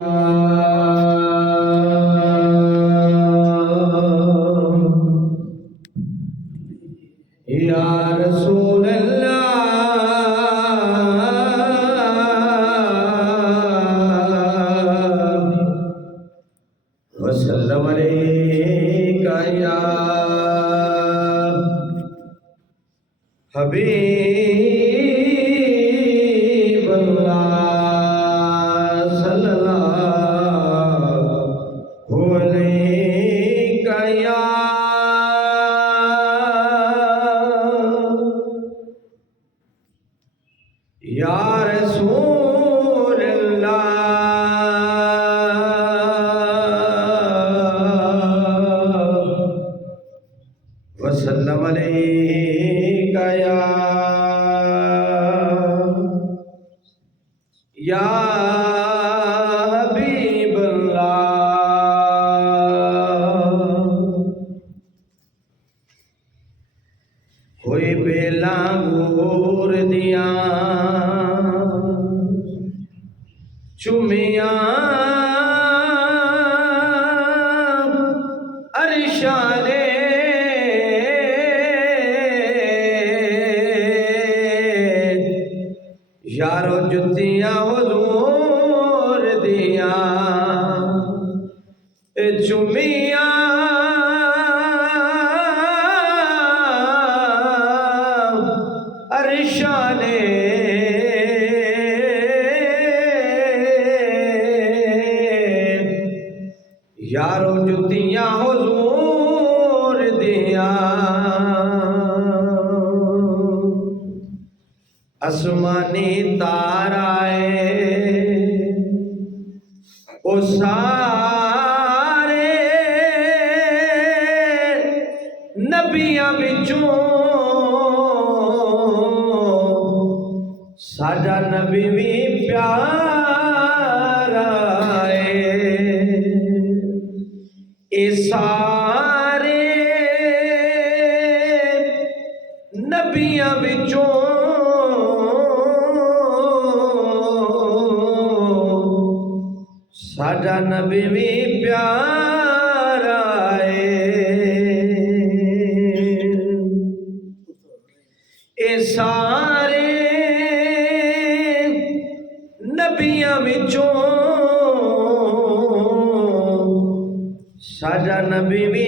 या रसूल अल्लाह वसल्लम अलैका या हबीब अल्लाह सल्लल्लाहु अलैका या रसूल अल्लाह वसल्लम अलैका या हबीब अल्लाह। होए बेला गोर दिया चुमिया अरशाने यारो जुतियां हुजूर दिया चुमिया अरशाने यारो जुतियां हुजूर दिया आसमानी ताराए ओ सारे नबियां विचों साडा नबी भी प्यारा है। ए सारे नबियां विचों साडा नबी भी प्यारा है। ए सारे नबियां विचों साडा नबी भी